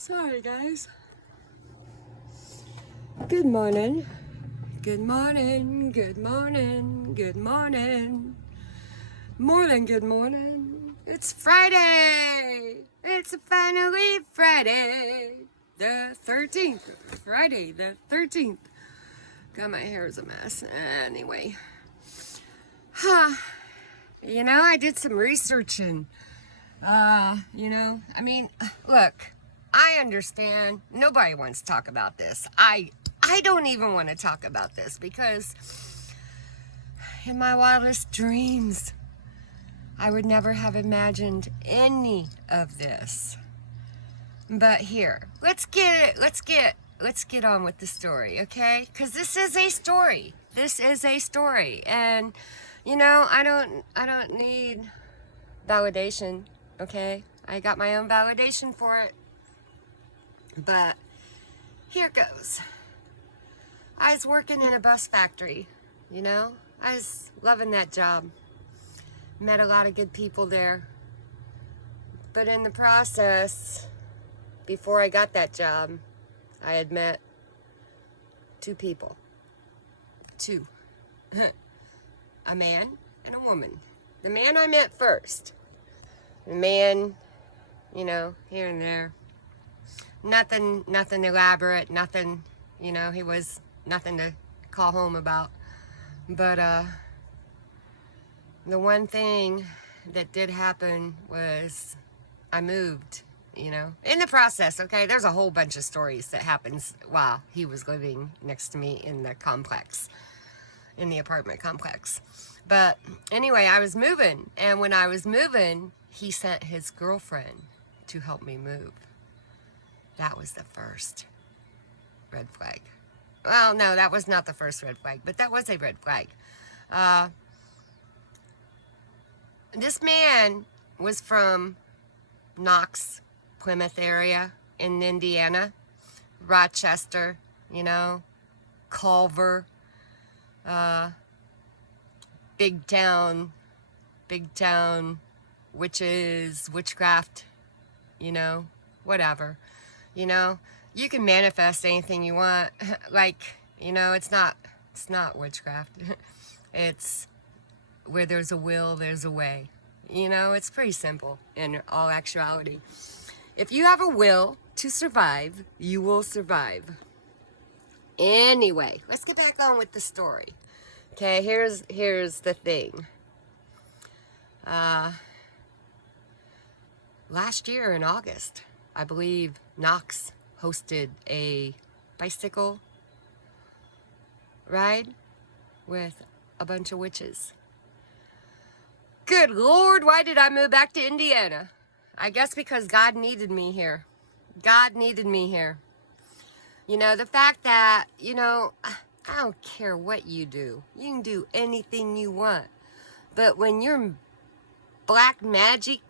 Sorry, guys. Good morning. Good morning. Good morning. Good morning. Morning, good morning. It's Friday. It's finally Friday. The 13th. Friday, the 13th. God, my hair is a mess. Anyway. You know, I did some researching. Look, I understand nobody wants to talk about this. I don't even want to talk about this because in my wildest dreams, I would never have imagined any of this. But here, let's get on with the story, okay? Because this is a story. This is a story, and you know, I don't need validation, okay? I got my own validation for it. But here goes. I was working in a bus factory, you know? I was loving that job. Met a lot of good people there. But in the process, before I got that job, I had met two people. Two. A man and a woman. The man I met first. The man, you know, here and there. Nothing elaborate, nothing, you know, he was nothing to call home about. But the one thing that did happen was I moved, you know, in the process, okay? There's a whole bunch of stories that happens while he was living next to me in the complex, in the apartment complex. But anyway, I was moving, and when I was moving, he sent his girlfriend to help me move. That was the first red flag. Well, no, that was not the first red flag, but that was a red flag. This man was from Knox, Plymouth area in Indiana, Rochester, you know, Culver, big town, witches, witchcraft, you know, whatever. You know, you can manifest anything you want. Like, you know, it's not witchcraft. It's where there's a will, there's a way. You know, it's pretty simple in all actuality. If you have a will to survive, you will survive. Anyway, let's get back on with the story. Okay, here's the thing. Last year in August, I believe Knox hosted a bicycle ride with a bunch of witches. Good Lord, why did I move back to Indiana? I guess because God needed me here. God needed me here. You know, the fact that, you know, I don't care what you do. You can do anything you want. But when your black magic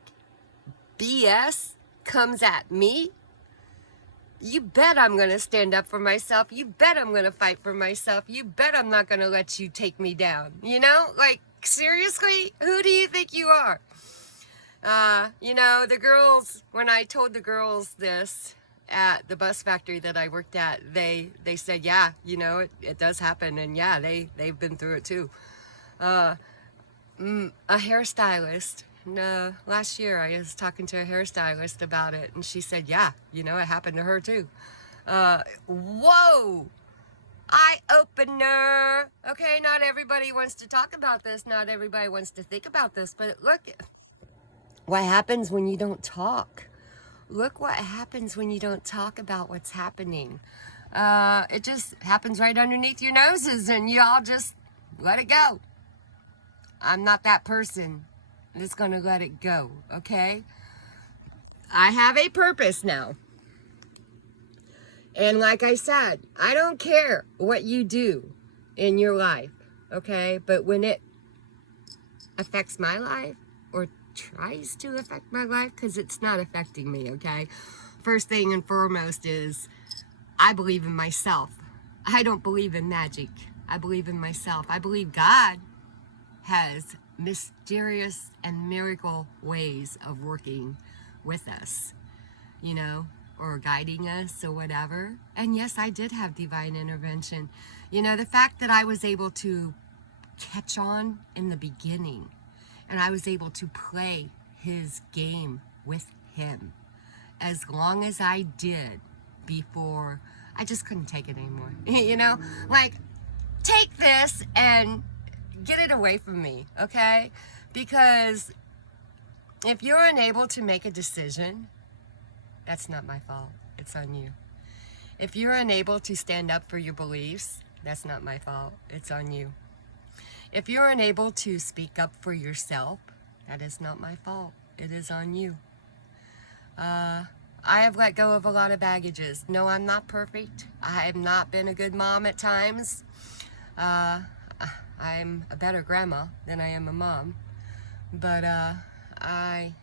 BS comes at me, you bet I'm going to stand up for myself. You bet I'm going to fight for myself. You bet I'm not going to let you take me down. You know, like, seriously, who do you think you are? You know, the girls, when I told the girls this at the bus factory that I worked at, they said, yeah, you know, it does happen. And yeah, they've been through it too. A hairstylist. Last year I was talking to a hairstylist about it, and she said, yeah, you know, it happened to her too. Whoa! Eye-opener! Okay, not everybody wants to talk about this, not everybody wants to think about this, but look, what happens when you don't talk? Look what happens when you don't talk about what's happening. It just happens right underneath your noses, and y'all just let it go. I'm not that person that's gonna let it go, okay? I have a purpose now. And like I said, I don't care what you do in your life, okay? But when it affects my life or tries to affect my life, because it's not affecting me, okay? First thing and foremost is I believe in myself. I don't believe in magic. I believe in myself. I believe God has mysterious and miracle ways of working with us. You know, or guiding us or whatever. And yes, I did have divine intervention. You know, the fact that I was able to catch on in the beginning and I was able to play his game with him as long as I did before I just couldn't take it anymore. You know, like, take this and get it away from me, okay? Because if you're unable to make a decision, that's not my fault. It's on you. If you're unable to stand up for your beliefs, that's not my fault. It's on you. If you're unable to speak up for yourself, that is not my fault. It is on you. I have let go of a lot of baggages. No, I'm not perfect. I have not been a good mom at times. I'm a better grandma than I am a mom. But I'm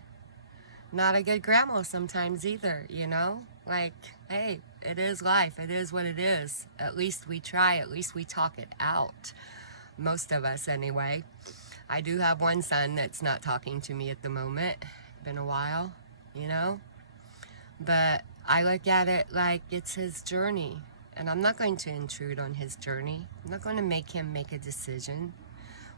not a good grandma sometimes either, you know? Like, hey, it is life. It is what it is. At least we try. At least we talk it out. Most of us, anyway. I do have one son that's not talking to me at the moment. Been a while, you know? But I look at it like it's his journey. And I'm not going to intrude on his journey. I'm not going to make him make a decision.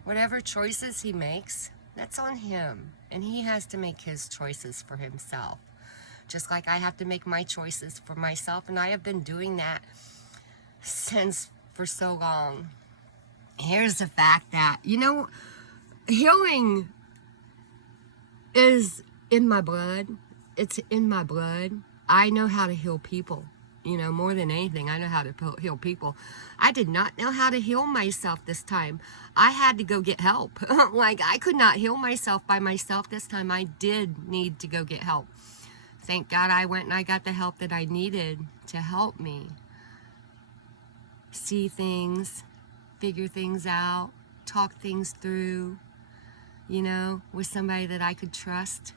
Whatever choices he makes, that's on him. And he has to make his choices for himself. Just like I have to make my choices for myself. And I have been doing that since for so long. Here's the fact that, you know, healing is in my blood. It's in my blood. I know how to heal people. You know, more than anything, I know how to heal people. I did not know how to heal myself this time. I had to go get help. Like, I could not heal myself by myself this time. I did need to go get help. Thank God I went and I got the help that I needed to help me see things, figure things out, talk things through, you know, with somebody that I could trust.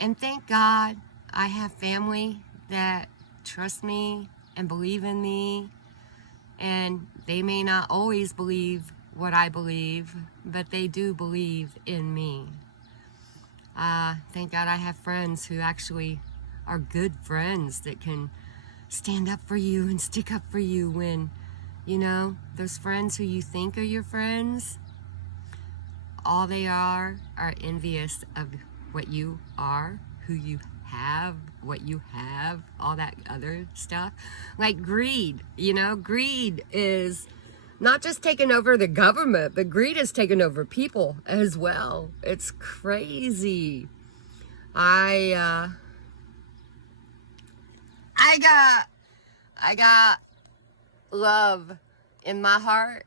And thank God I have family that trust me and believe in me, and they may not always believe what I believe, but they do believe in me. Thank God I have friends who actually are good friends that can stand up for you and stick up for you when, you know, those friends who you think are your friends, all they are envious of what you are, who you have, what you have, all that other stuff. Like greed, you know, greed is not just taking over the government, but greed is taking over people as well. It's crazy. I got love in my heart,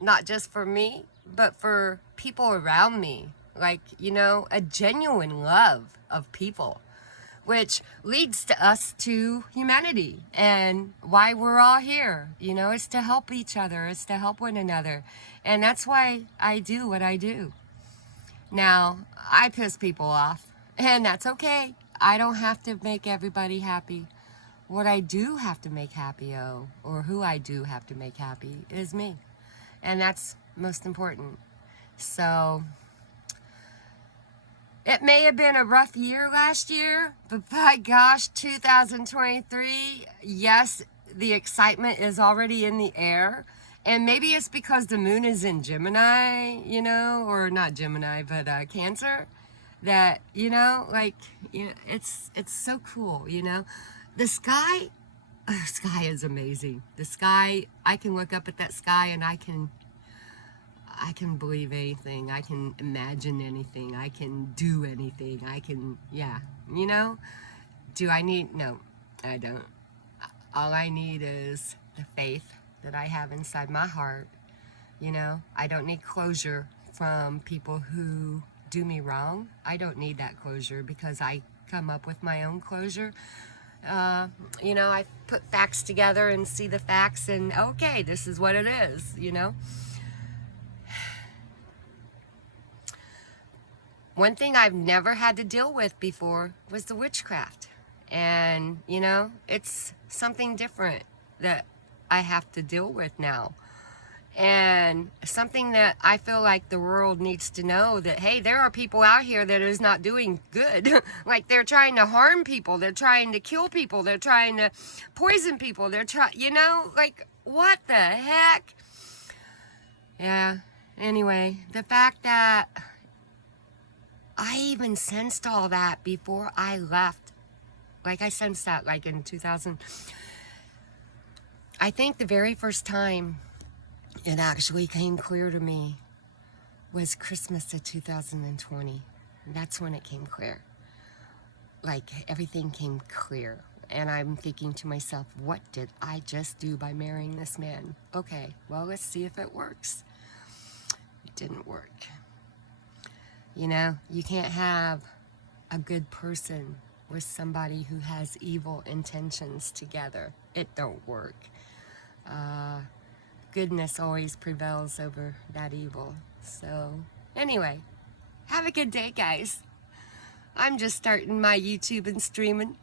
not just for me, but for people around me. Like, you know, a genuine love of people, which leads to us to humanity and why we're all here. You know, it's to help each other. It's to help one another. And that's why I do what I do. Now, I piss people off, and that's okay. I don't have to make everybody happy. What I do have to make happy, or who I do have to make happy, is me. And that's most important. So, it may have been a rough year last year, but by gosh, 2023, yes, the excitement is already in the air. And maybe it's because the moon is in Gemini, you know, or not Gemini, but Cancer, that, you know, like, you know, it's so cool, you know. The sky is amazing. The sky, I can look up at that sky and I can believe anything. I can imagine anything. I can do anything. I can, yeah, you know. Do I need, no, I don't. All I need is the faith that I have inside my heart. You know, I don't need closure from people who do me wrong. I don't need that closure because I come up with my own closure. You know, I put facts together and see the facts and, okay, this is what it is, you know. One thing I've never had to deal with before was the witchcraft. And, you know, it's something different that I have to deal with now. And something that I feel like the world needs to know, that, hey, there are people out here that is not doing good. Like, they're trying to harm people. They're trying to kill people. They're trying to poison people. They're trying, like, what the heck? Yeah. Anyway, the fact that I even sensed all that before I left. Like, I sensed that, like, in 2000. I think the very first time it actually came clear to me was Christmas of 2020. That's when it came clear. Like, everything came clear. And I'm thinking to myself, what did I just do by marrying this man? Okay, well, let's see if it works. It didn't work. You can't have a good person with somebody who has evil intentions together. It don't work. Goodness always prevails over that evil. So, anyway, have a good day, guys. I'm just starting my YouTube and streaming.